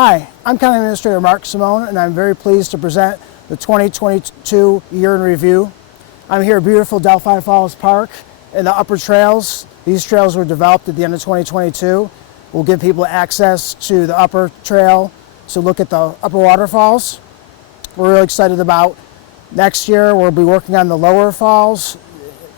Hi, I'm County Administrator Mark Scimone, and I'm very pleased to present the 2022 Year in Review. I'm here at beautiful Delphi Falls Park in the upper trails. These trails were developed at the end of 2022. We'll give people access to the upper trail to look at the upper waterfalls. We're really excited about next year. We'll be working on the lower falls,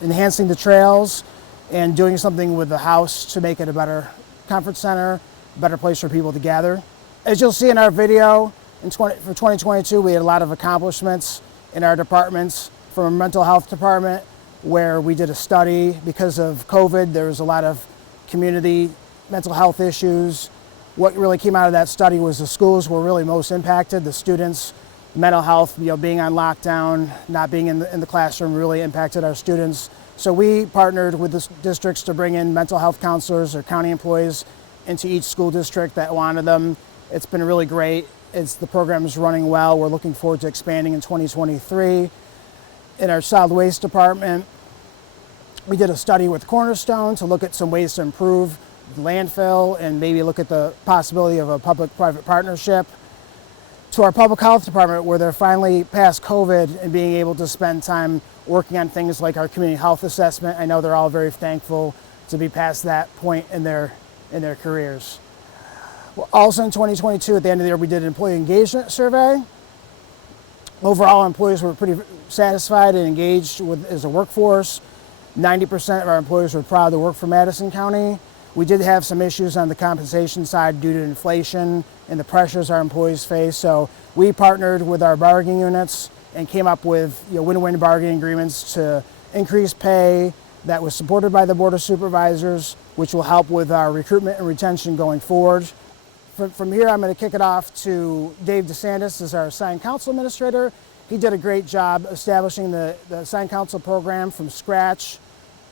enhancing the trails, and doing something with the house to make it a better conference center, a better place for people to gather. As you'll see in our video, for 2022, we had a lot of accomplishments in our departments. From our mental health department, where we did a study because of COVID, there was a lot of community mental health issues. What really came out of that study was the schools were really most impacted. The students' mental health, being on lockdown, not being in the classroom really impacted our students. So we partnered with the districts to bring in mental health counselors or county employees into each school district that wanted them. It's been really great. The program is running well. We're looking forward to expanding in 2023. In our solid waste department, we did a study with Cornerstone to look at some ways to improve the landfill and maybe look at the possibility of a public-private partnership. To our public health department, where they're finally past COVID and being able to spend time working on things like our community health assessment. I know they're all very thankful to be past that point in their careers. Well, also in 2022, at the end of the year, we did an employee engagement survey. Overall, employees were pretty satisfied and engaged as a workforce. 90% of our employees were proud to work for Madison County. We did have some issues on the compensation side due to inflation and the pressures our employees face. So we partnered with our bargaining units and came up with win-win bargaining agreements to increase pay that was supported by the Board of Supervisors, which will help with our recruitment and retention going forward. From here, I'm going to kick it off to Dave DeSantis as our assigned council administrator. He did a great job establishing the assigned council program from scratch.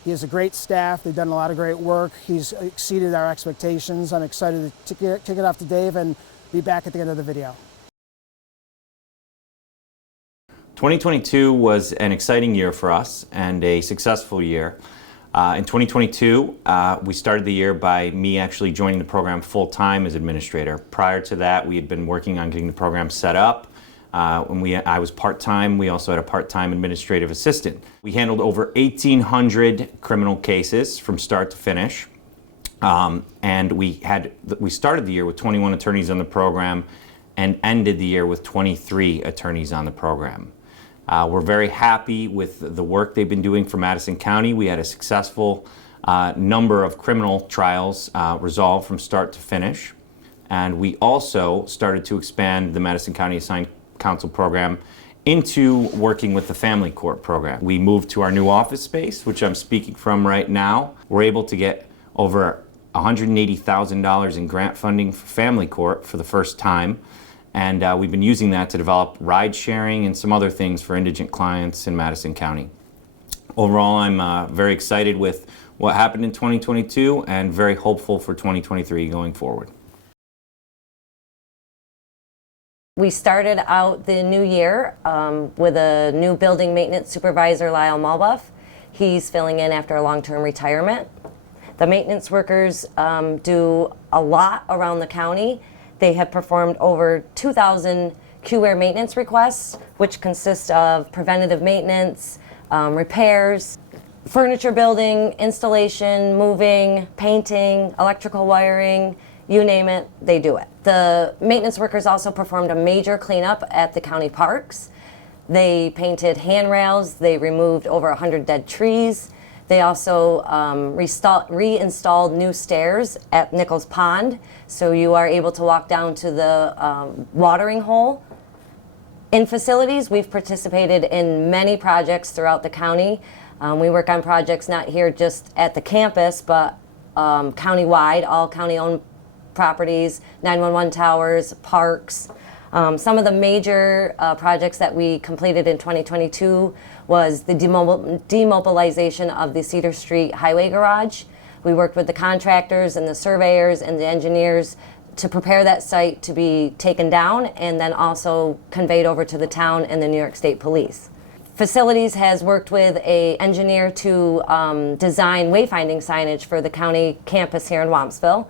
He has a great staff. They've done a lot of great work. He's exceeded our expectations. I'm excited to kick it off to Dave and be back at the end of the video. 2022 was an exciting year for us and a successful year. In 2022, we started the year by me actually joining the program full-time as administrator. Prior to that, we had been working on getting the program set up. I was part-time. We also had a part-time administrative assistant. We handled over 1,800 criminal cases from start to finish. And we started the year with 21 attorneys on the program and ended the year with 23 attorneys on the program. We're very happy with the work they've been doing for Madison County. We had a successful number of criminal trials resolved from start to finish. And we also started to expand the Madison County Assigned Counsel program into working with the Family Court program. We moved to our new office space, which I'm speaking from right now. We're able to get over $180,000 in grant funding for Family Court for the first time. And we've been using that to develop ride sharing and some other things for indigent clients in Madison County. Overall, I'm very excited with what happened in 2022 and very hopeful for 2023 going forward. We started out the new year with a new building maintenance supervisor, Lyle Malbuff. He's filling in after a long-term retirement. The maintenance workers do a lot around the county. They have performed over 2,000 Q-Air maintenance requests, which consist of preventative maintenance, repairs, furniture building, installation, moving, painting, electrical wiring, you name it, they do it. The maintenance workers also performed a major cleanup at the county parks. They painted handrails, they removed over 100 dead trees. They also reinstalled new stairs at Nichols Pond, so you are able to walk down to the watering hole. In facilities, we've participated in many projects throughout the county. We work on projects not here just at the campus, but countywide, all county-owned properties, 911 towers, parks. Some of the major projects that we completed in 2022 was the demobilization of the Cedar Street Highway Garage. We worked with the contractors and the surveyors and the engineers to prepare that site to be taken down and then also conveyed over to the town and the New York State Police. Facilities has worked with an engineer to design wayfinding signage for the county campus here in Wampsville.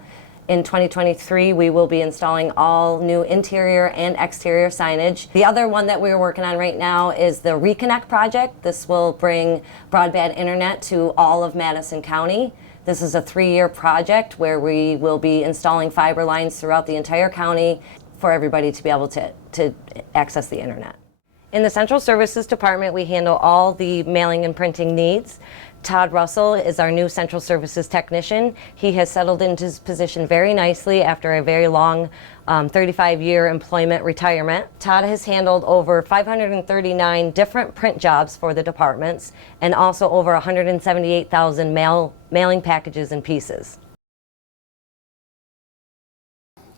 In 2023, we will be installing all new interior and exterior signage. The other one that we're working on right now is the Reconnect project. This will bring broadband internet to all of Madison County. This is a 3-year project where we will be installing fiber lines throughout the entire county for everybody to be able to access the internet. In the Central Services Department, we handle all the mailing and printing needs. Todd Russell is our new Central Services technician. He has settled into his position very nicely after a very long 35-year employment retirement. Todd has handled over 539 different print jobs for the departments and also over 178,000 mailing packages and pieces.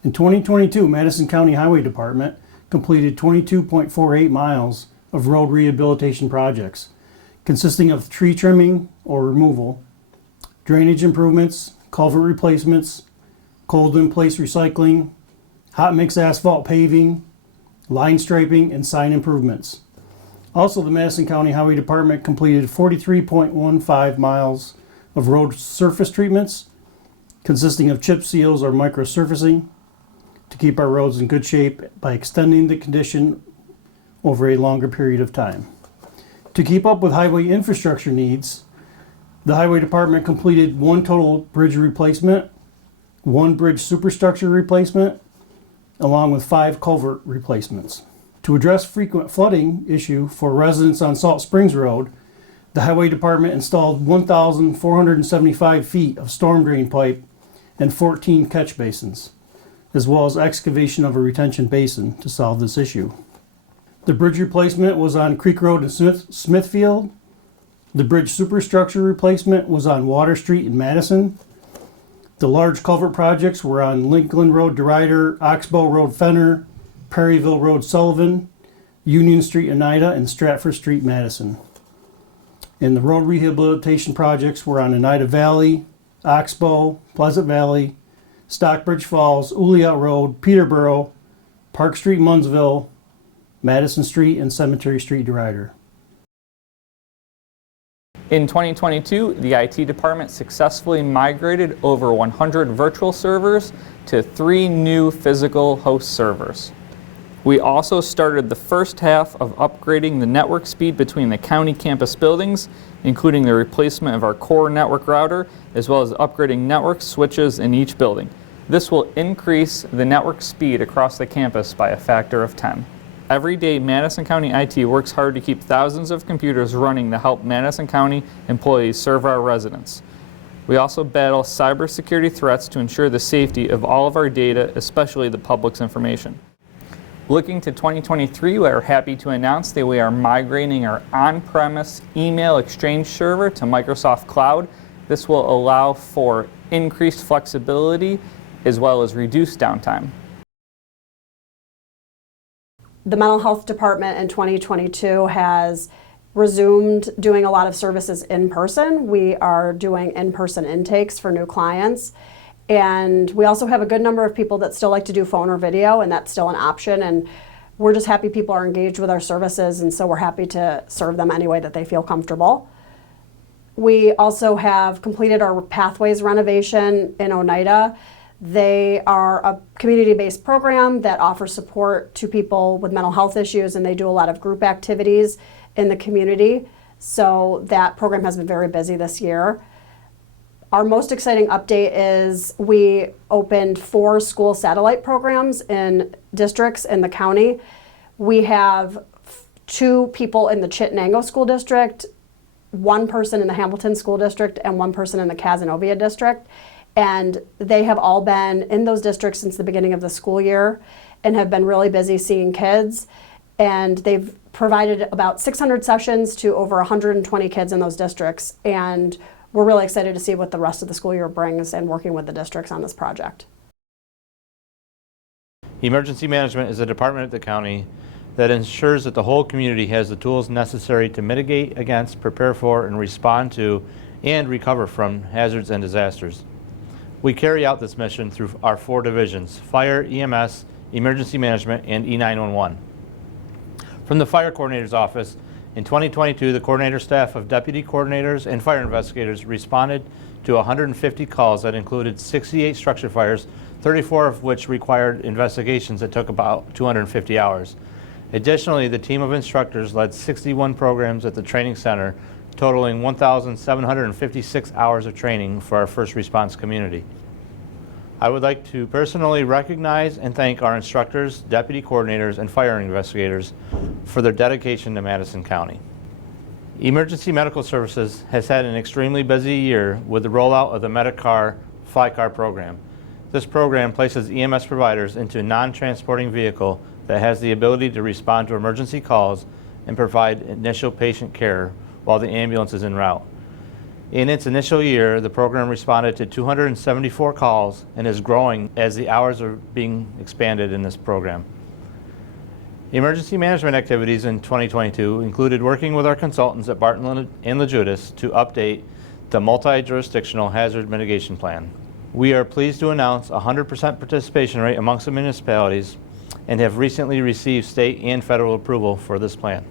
In 2022, Madison County Highway Department completed 22.48 miles of road rehabilitation projects, consisting of tree trimming or removal, drainage improvements, culvert replacements, cold-in-place recycling, hot mix asphalt paving, line striping, and sign improvements. Also, the Madison County Highway Department completed 43.15 miles of road surface treatments, consisting of chip seals or microsurfacing, to keep our roads in good shape by extending the condition over a longer period of time. To keep up with highway infrastructure needs, the Highway Department completed 1 total bridge replacement, 1 bridge superstructure replacement, along with 5 culvert replacements. To address frequent flooding issue for residents on Salt Springs Road, the Highway Department installed 1,475 feet of storm drain pipe and 14 catch basins, as well as excavation of a retention basin to solve this issue. The bridge replacement was on Creek Road in Smithfield. The bridge superstructure replacement was on Water Street in Madison. The large culvert projects were on Lincoln Road DeRider, Oxbow Road Fenner, Perryville Road Sullivan, Union Street Oneida, and Stratford Street Madison. And the road rehabilitation projects were on Oneida Valley, Oxbow, Pleasant Valley, Stockbridge Falls, Uliot Road, Peterborough, Park Street Munnsville, Madison Street, and Cemetery Street DeRider. In 2022, the IT department successfully migrated over 100 virtual servers to 3 new physical host servers. We also started the first half of upgrading the network speed between the county campus buildings, including the replacement of our core network router, as well as upgrading network switches in each building. This will increase the network speed across the campus by a factor of 10. Every day, Madison County IT works hard to keep thousands of computers running to help Madison County employees serve our residents. We also battle cybersecurity threats to ensure the safety of all of our data, especially the public's information. Looking to 2023, we are happy to announce that we are migrating our on-premise email exchange server to Microsoft Cloud. This will allow for increased flexibility as well as reduced downtime. The mental health department in 2022 has resumed doing a lot of services in person. We are doing in-person intakes for new clients. And we also have a good number of people that still like to do phone or video, and that's still an option. And we're just happy people are engaged with our services, and so we're happy to serve them any way that they feel comfortable. We also have completed our Pathways renovation in Oneida. They are a community-based program that offers support to people with mental health issues, and they do a lot of group activities in the community. So that program has been very busy this year. Our most exciting update is we opened 4 school satellite programs in districts in the county. We have 2 people in the Chittenango School District, 1 person in the Hamilton School District, and 1 person in the Cazenovia District. And they have all been in those districts since the beginning of the school year and have been really busy seeing kids. And they've provided about 600 sessions to over 120 kids in those districts. And we're really excited to see what the rest of the school year brings and working with the districts on this project. Emergency management is a department at the county that ensures that the whole community has the tools necessary to mitigate against, prepare for, and respond to, and recover from hazards and disasters. We carry out this mission through our 4 divisions: Fire, EMS, Emergency Management, and E911. From the Fire Coordinator's Office, in 2022, the coordinator staff of deputy coordinators and fire investigators responded to 150 calls that included 68 structure fires, 34 of which required investigations that took about 250 hours. Additionally, the team of instructors led 61 programs at the training center, totaling 1,756 hours of training for our first response community. I would like to personally recognize and thank our instructors, deputy coordinators, and fire investigators for their dedication to Madison County. Emergency Medical Services has had an extremely busy year with the rollout of the Medicar Fly-Car program. This program places EMS providers into a non-transporting vehicle that has the ability to respond to emergency calls and provide initial patient care while the ambulance is en route. In its initial year, the program responded to 274 calls and is growing as the hours are being expanded in this program. Emergency management activities in 2022 included working with our consultants at Barton and LaJudas to update the multi-jurisdictional hazard mitigation plan. We are pleased to announce a 100% participation rate amongst the municipalities and have recently received state and federal approval for this plan.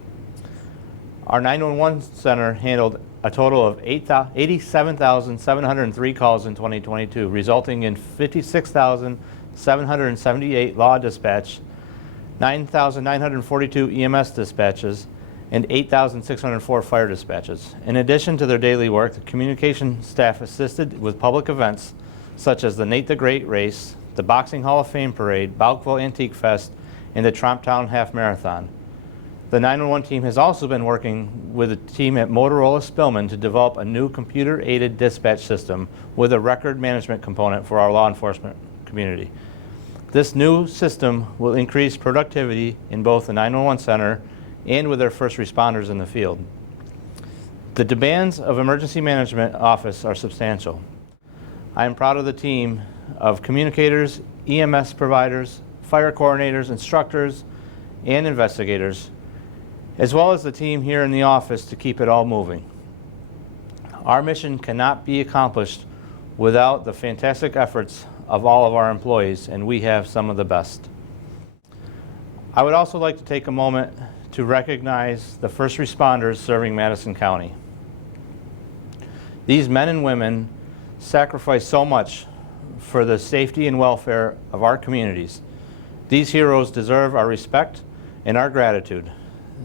Our 911 center handled a total of 87,703 calls in 2022, resulting in 56,778 law dispatch, 9,942 EMS dispatches, and 8,604 fire dispatches. In addition to their daily work, the communication staff assisted with public events such as the Nate the Great Race, the Boxing Hall of Fame Parade, Balkville Antique Fest, and the Tromptown Half Marathon. The 911 team has also been working with a team at Motorola Spillman to develop a new computer-aided dispatch system with a record management component for our law enforcement community. This new system will increase productivity in both the 911 center and with our first responders in the field. The demands of emergency management office are substantial. I am proud of the team of communicators, EMS providers, fire coordinators, instructors, and investigators, as well as the team here in the office to keep it all moving. Our mission cannot be accomplished without the fantastic efforts of all of our employees, and we have some of the best. I would also like to take a moment to recognize the first responders serving Madison County. These men and women sacrifice so much for the safety and welfare of our communities. These heroes deserve our respect and our gratitude.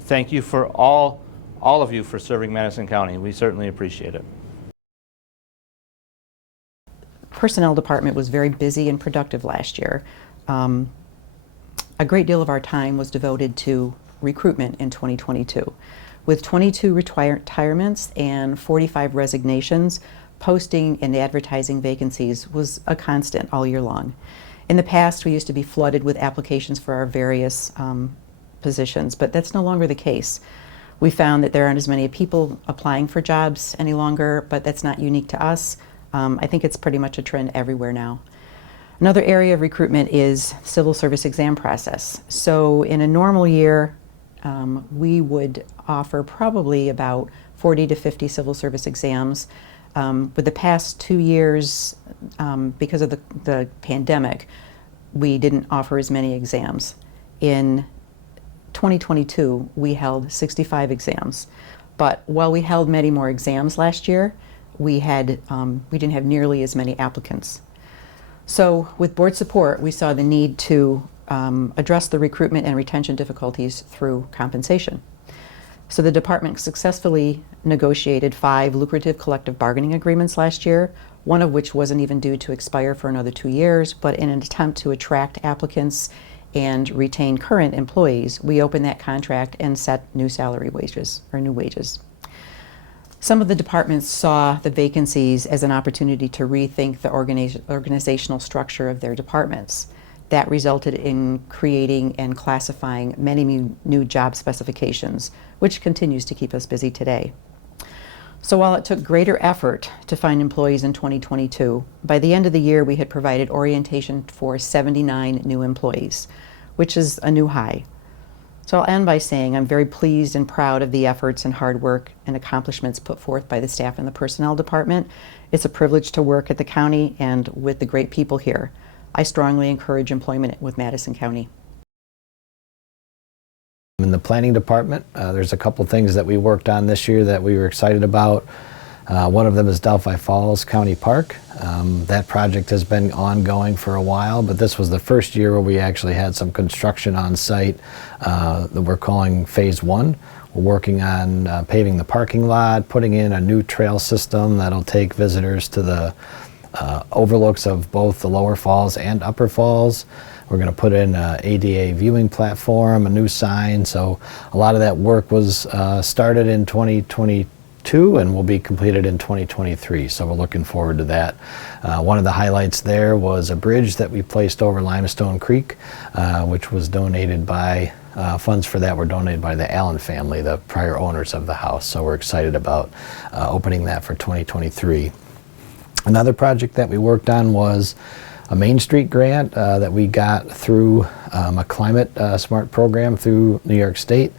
Thank you for all of you for serving Madison County. We certainly appreciate it. Personnel department was very busy and productive last year. A great deal of our time was devoted to recruitment in 2022. With 22 retirements and 45 resignations, posting and advertising vacancies was a constant all year long. In the past, we used to be flooded with applications for our various positions, but that's no longer the case. We found that there aren't as many people applying for jobs any longer, but that's not unique to us. I think it's pretty much a trend everywhere now. Another area of recruitment is civil service exam process. So in a normal year, we would offer probably about 40 to 50 civil service exams. With the past 2 years, because of the pandemic, we didn't offer as many exams. In 2022, we held 65 exams. But while we held many more exams last year, we didn't have nearly as many applicants. So with board support, we saw the need to address the recruitment and retention difficulties through compensation. So the department successfully negotiated 5 lucrative collective bargaining agreements last year, one of which wasn't even due to expire for another 2 years, but in an attempt to attract applicants and retain current employees, we opened that contract and set new salary wages, or new wages. Some of the departments saw the vacancies as an opportunity to rethink the organizational structure of their departments. That resulted in creating and classifying many new job specifications, which continues to keep us busy today. So while it took greater effort to find employees in 2022, by the end of the year we had provided orientation for 79 new employees, which is a new high. So I'll end by saying I'm very pleased and proud of the efforts and hard work and accomplishments put forth by the staff in the personnel department. It's a privilege to work at the county and with the great people here. I strongly encourage employment with Madison County. In the planning department, there's a couple things that we worked on this year that we were excited about. One of them is Delphi Falls County Park. That project has been ongoing for a while, but this was the first year where we actually had some construction on site that we're calling Phase 1. We're working on paving the parking lot, putting in a new trail system that'll take visitors to the overlooks of both the lower falls and upper falls. We're going to put in an ADA viewing platform, a new sign. So a lot of that work was started in 2022 and will be completed in 2023. So we're looking forward to that. One of the highlights there was a bridge that we placed over Limestone Creek, which was donated by, funds for that were donated by the Allen family, the prior owners of the house. So we're excited about opening that for 2023. Another project that we worked on was a Main Street grant that we got through a climate smart program through New York State.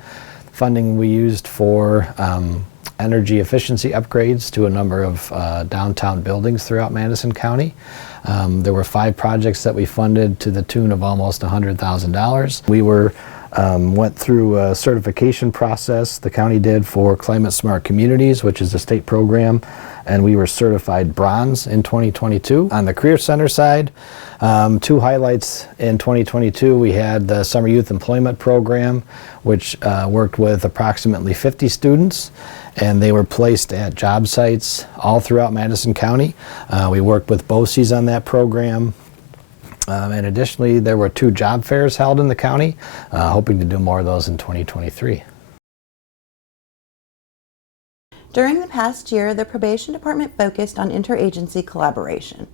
Funding we used for energy efficiency upgrades to a number of downtown buildings throughout Madison County. There were 5 projects that we funded to the tune of almost $100,000. We went through a certification process, the county did, for Climate Smart Communities, which is a state program, and we were certified bronze in 2022. On the Career Center side, 2 highlights in 2022. We had the Summer Youth Employment Program, which worked with approximately 50 students, and they were placed at job sites all throughout Madison County. We worked with BOCES on that program. And additionally, there were 2 job fairs held in the county, hoping to do more of those in 2023. During the past year, the Probation Department focused on interagency collaboration.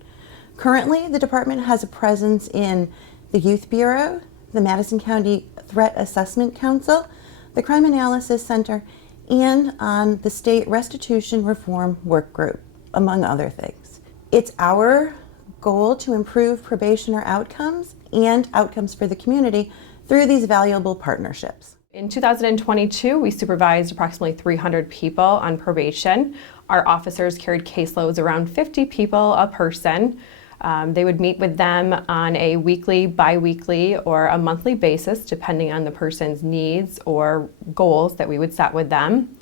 Currently, the department has a presence in the Youth Bureau, the Madison County Threat Assessment Council, the Crime Analysis Center, and on the State Restitution Reform Work Group, among other things. It's our goal to improve probationer outcomes and outcomes for the community through these valuable partnerships. In 2022, we supervised approximately 300 people on probation. Our officers carried caseloads around 50 people a person. They would meet with them on a weekly, bi-weekly, or a monthly basis, depending on the person's needs or goals that we would set with them.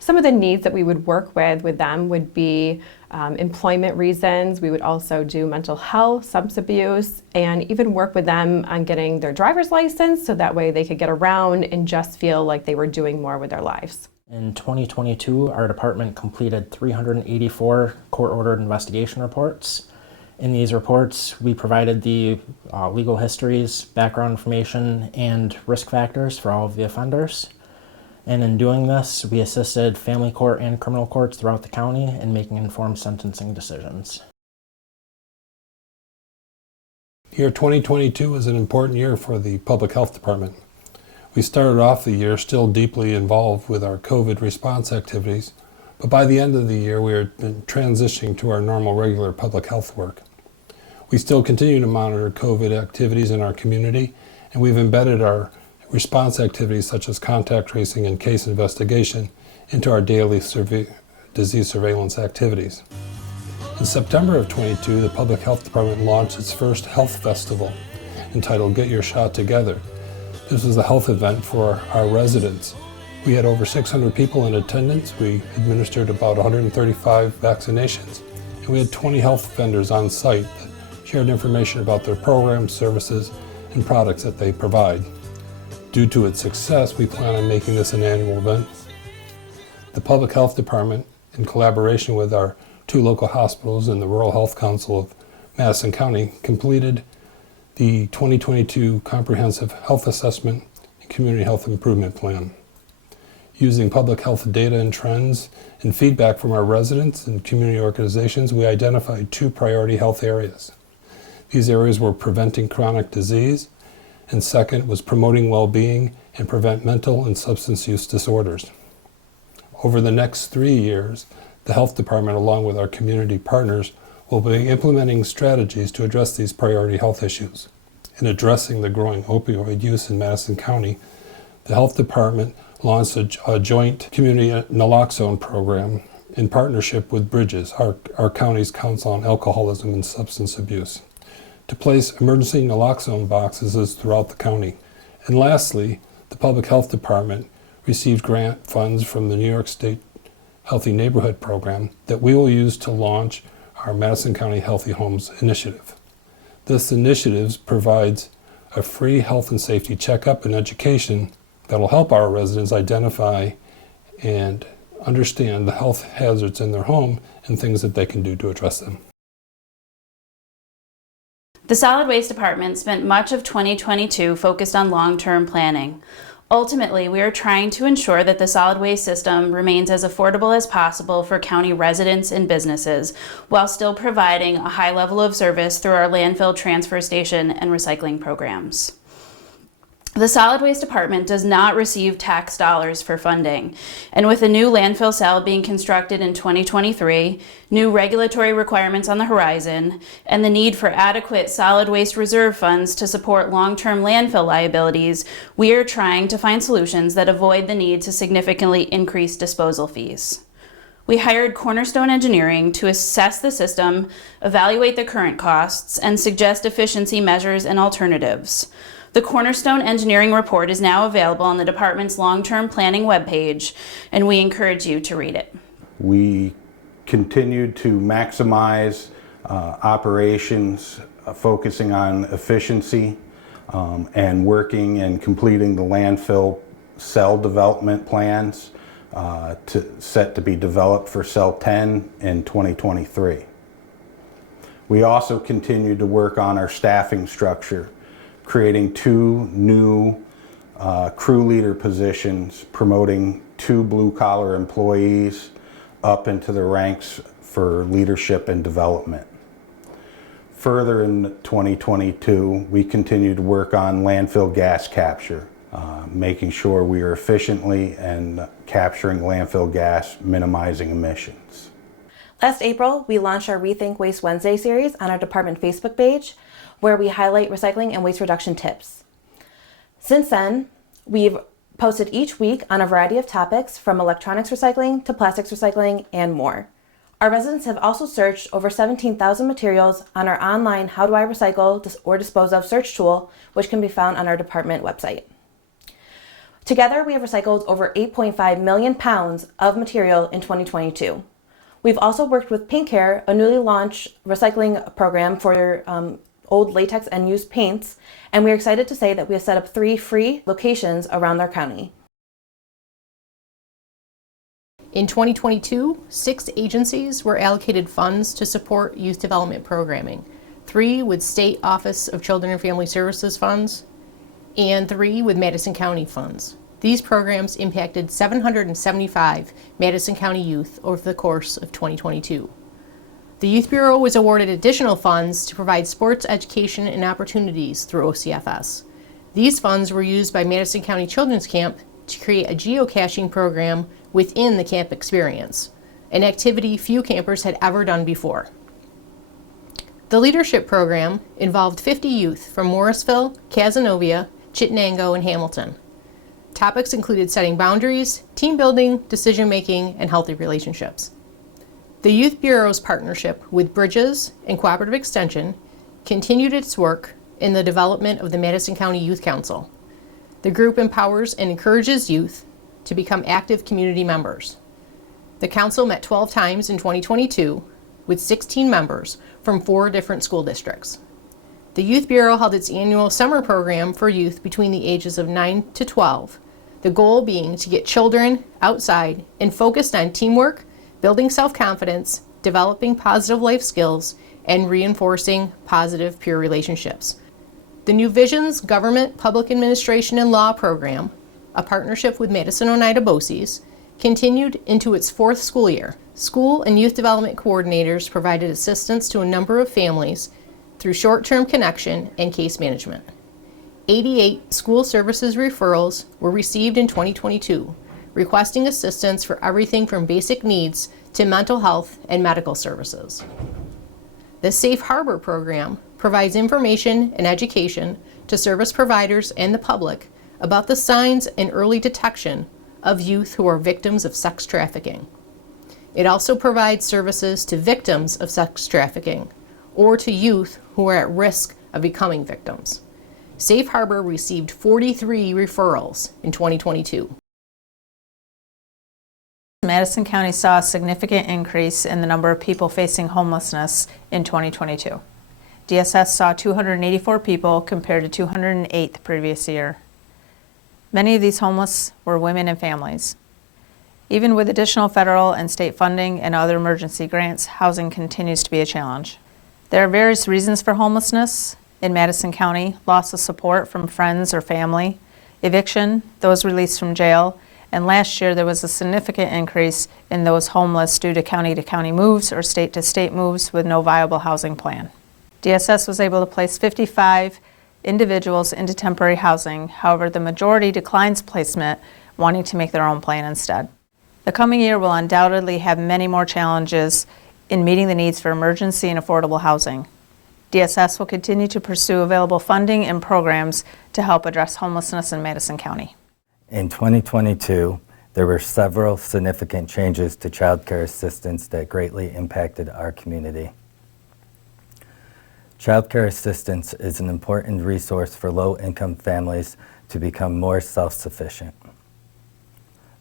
Some of the needs that we would work with them would be employment reasons. We would also do mental health, substance abuse, and even work with them on getting their driver's license so that way they could get around and just feel like they were doing more with their lives. In 2022, our department completed 384 court-ordered investigation reports. In these reports, we provided the legal histories, background information, and risk factors for all of the offenders. And in doing this, we assisted family court and criminal courts throughout the county in making informed sentencing decisions. Year 2022 was an important year for the Public Health Department. We started off the year still deeply involved with our COVID response activities, but by the end of the year we are transitioning to our normal regular public health work. We still continue to monitor COVID activities in our community, and we've embedded our response activities such as contact tracing and case investigation into our daily disease surveillance activities. In September of 22, the Public Health Department launched its first health festival entitled Get Your Shot Together. This was a health event for our residents. We had over 600 people in attendance. We administered about 135 vaccinations, and we had 20 health vendors on site that shared information about their programs, services, and products that they provide. Due to its success, we plan on making this an annual event. The Public Health Department, in collaboration with our 2 local hospitals and the Rural Health Council of Madison County, completed the 2022 Comprehensive Health Assessment and Community Health Improvement Plan. Using public health data and trends and feedback from our residents and community organizations, we identified 2 priority health areas. These areas were preventing chronic disease, and second was promoting well-being and prevent mental and substance use disorders. Over the next 3 years, the Health Department, along with our community partners, will be implementing strategies to address these priority health issues. In addressing the growing opioid use in Madison County, the Health Department launched a joint community naloxone program in partnership with Bridges, our county's Council on Alcoholism and Substance Abuse, to place emergency naloxone boxes throughout the county. And lastly, the Public Health Department received grant funds from the New York State Healthy Neighborhood program that we will use to launch our Madison County Healthy Homes initiative. This initiative provides a free health and safety checkup and education that will help our residents identify and understand the health hazards in their home and things that they can do to address them. The Solid Waste Department spent much of 2022 focused on long-term planning. Ultimately, we are trying to ensure that the solid waste system remains as affordable as possible for county residents and businesses, while still providing a high level of service through our landfill transfer station and recycling programs. The Solid Waste Department does not receive tax dollars for funding, and with a new landfill cell being constructed in 2023, new regulatory requirements on the horizon, and the need for adequate solid waste reserve funds to support long-term landfill liabilities, we are trying to find solutions that avoid the need to significantly increase disposal fees. We hired Cornerstone Engineering to assess the system, evaluate the current costs, and suggest efficiency measures and alternatives. The Cornerstone Engineering report is now available on the department's long-term planning webpage, and we encourage you to read it. We continued to maximize operations, focusing on efficiency and working and completing the landfill cell development plans set to be developed for cell 10 in 2023. We also continued to work on our staffing structure, creating 2 new crew leader positions, promoting 2 blue-collar employees up into the ranks for leadership and development. Further in 2022, we continued to work on landfill gas capture, making sure we are efficiently and capturing landfill gas, minimizing emissions. Last April, we launched our Rethink Waste Wednesday series on our department Facebook page, where we highlight recycling and waste reduction tips. Since then, we've posted each week on a variety of topics, from electronics recycling to plastics recycling and more. Our residents have also searched over 17,000 materials on our online How Do I Recycle or Dispose Of search tool, which can be found on our department website. Together, we have recycled over 8.5 million pounds of material in 2022. We've also worked with Paint Care, a newly launched recycling program for old latex and used paints, and we're excited to say that we have set up 3 free locations around our county. In 2022, 6 agencies were allocated funds to support youth development programming, 3 with State Office of Children and Family Services funds, and 3 with Madison County funds. These programs impacted 775 Madison County youth over the course of 2022. The Youth Bureau was awarded additional funds to provide sports education and opportunities through OCFS. These funds were used by Madison County Children's Camp to create a geocaching program within the camp experience, an activity few campers had ever done before. The leadership program involved 50 youth from Morrisville, Cazenovia, Chittenango, and Hamilton. Topics included setting boundaries, team building, decision-making, and healthy relationships. The Youth Bureau's partnership with Bridges and Cooperative Extension continued its work in the development of the Madison County Youth Council. The group empowers and encourages youth to become active community members. The council met 12 times in 2022 with 16 members from 4 different school districts. The Youth Bureau held its annual summer program for youth between the ages of 9 to 12, the goal being to get children outside and focused on teamwork, building self-confidence, developing positive life skills, and reinforcing positive peer relationships. The New Visions Government, Public Administration, and Law program, a partnership with Madison Oneida BOCES, continued into its 4th school year. School and youth development coordinators provided assistance to a number of families through short-term connection and case management. 88 school services referrals were received in 2022, requesting assistance for everything from basic needs to mental health and medical services. The Safe Harbor program provides information and education to service providers and the public about the signs and early detection of youth who are victims of sex trafficking. It also provides services to victims of sex trafficking or to youth who are at risk of becoming victims. Safe Harbor received 43 referrals in 2022. Madison County saw a significant increase in the number of people facing homelessness in 2022. DSS saw 284 people compared to 208 the previous year. Many of these homeless were women and families. Even with additional federal and state funding and other emergency grants, housing continues to be a challenge. There are various reasons for homelessness in Madison County: loss of support from friends or family, eviction, those released from jail, and last year there was a significant increase in those homeless due to county moves or state-to-state moves with no viable housing plan. DSS was able to place 55 individuals into temporary housing. However, the majority declines placement, wanting to make their own plan instead. The coming year will undoubtedly have many more challenges in meeting the needs for emergency and affordable housing. DSS will continue to pursue available funding and programs to help address homelessness in Madison County. In 2022, there were several significant changes to child care assistance that greatly impacted our community. Child care assistance is an important resource for low-income families to become more self-sufficient.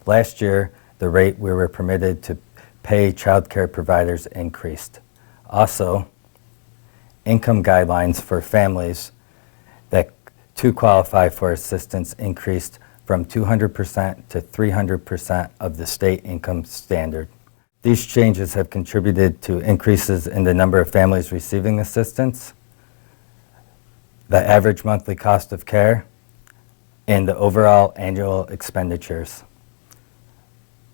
Last year, the rate we were permitted to pay child care providers increased. Also, income guidelines for families that to qualify for assistance increased from 200% to 300% of the state income standard. These changes have contributed to increases in the number of families receiving assistance, the average monthly cost of care, and the overall annual expenditures.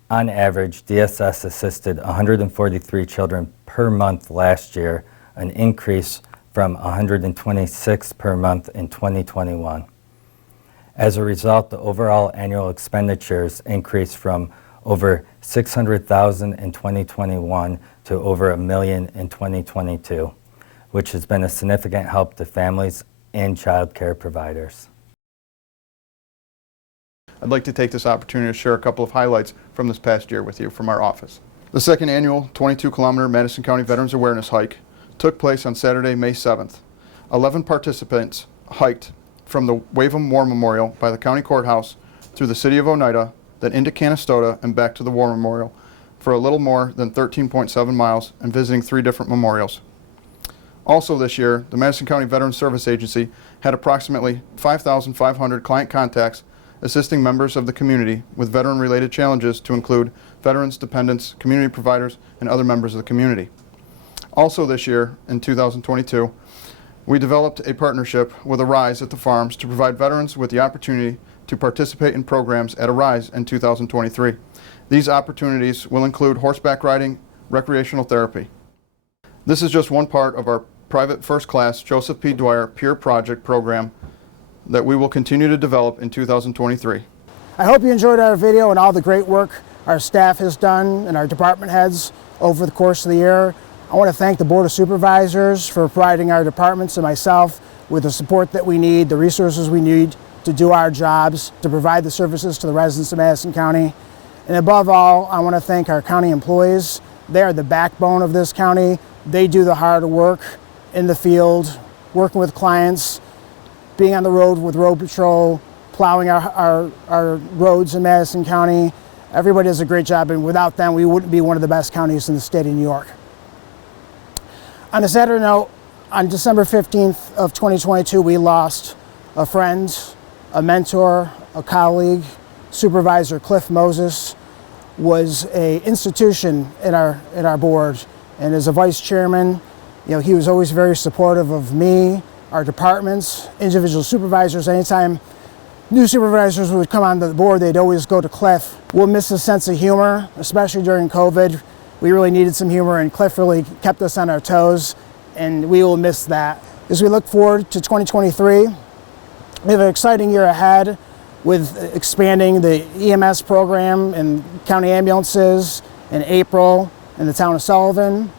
On average, DSS assisted 143 children per month last year, an increase from 126 per month in 2021. As a result, the overall annual expenditures increased from over $600,000 in 2021 to over $1 million in 2022, which has been a significant help to families and child care providers. I'd like to take this opportunity to share a couple of highlights from this past year with you from our office. The second annual 22-kilometer Madison County Veterans Awareness Hike took place on Saturday, May 7th. 11 participants hiked from the Wavum War Memorial by the county courthouse through the city of Oneida, then into Canastota and back to the War Memorial for a little more than 13.7 miles and visiting 3 different memorials. Also this year, the Madison County Veterans Service Agency had approximately 5,500 client contacts assisting members of the community with veteran-related challenges to include veterans, dependents, community providers, and other members of the community. Also this year, in 2022, we developed a partnership with Arise at the Farms to provide veterans with the opportunity to participate in programs at Arise in 2023. These opportunities will include horseback riding, recreational therapy. This is just one part of our private first-class Joseph P. Dwyer Peer Project program that we will continue to develop in 2023. I hope you enjoyed our video and all the great work our staff has done and our department heads over the course of the year. I want to thank the Board of Supervisors for providing our departments and myself with the support that we need, the resources we need to do our jobs, to provide the services to the residents of Madison County. And above all, I want to thank our county employees. They are the backbone of this county. They do the hard work in the field, working with clients, being on the road with Road Patrol, plowing our roads in Madison County. Everybody does a great job, and without them, we wouldn't be one of the best counties in the state of New York. On a sadder note, on December 15th of 2022, we lost a friend, a mentor, a colleague. Supervisor Cliff Moses was an institution in our board, and as a vice chairman, he was always very supportive of me, our departments, individual supervisors. Anytime new supervisors would come on the board, they'd always go to Cliff. We'll miss his sense of humor, especially during COVID. We really needed some humor, and Cliff really kept us on our toes, and we will miss that. As we look forward to 2023, we have an exciting year ahead with expanding the EMS program and county ambulances in April in the town of Sullivan,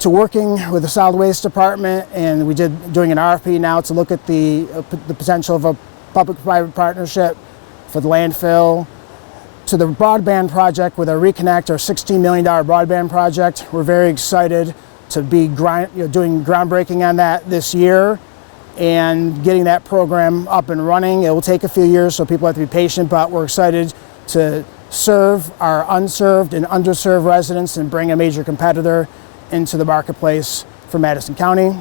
to working with the solid waste department, and doing an RFP now to look at the potential of a public-private partnership for the landfill, to the broadband project with our Reconnect, our $16 million broadband project. We're very excited to be doing groundbreaking on that this year and getting that program up and running. It will take a few years, so people have to be patient, but we're excited to serve our unserved and underserved residents and bring a major competitor into the marketplace for Madison County.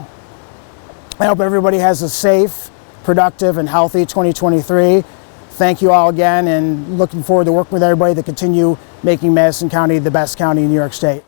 I hope everybody has a safe, productive, and healthy 2023. Thank you all again, and looking forward to working with everybody to continue making Madison County the best county in New York State.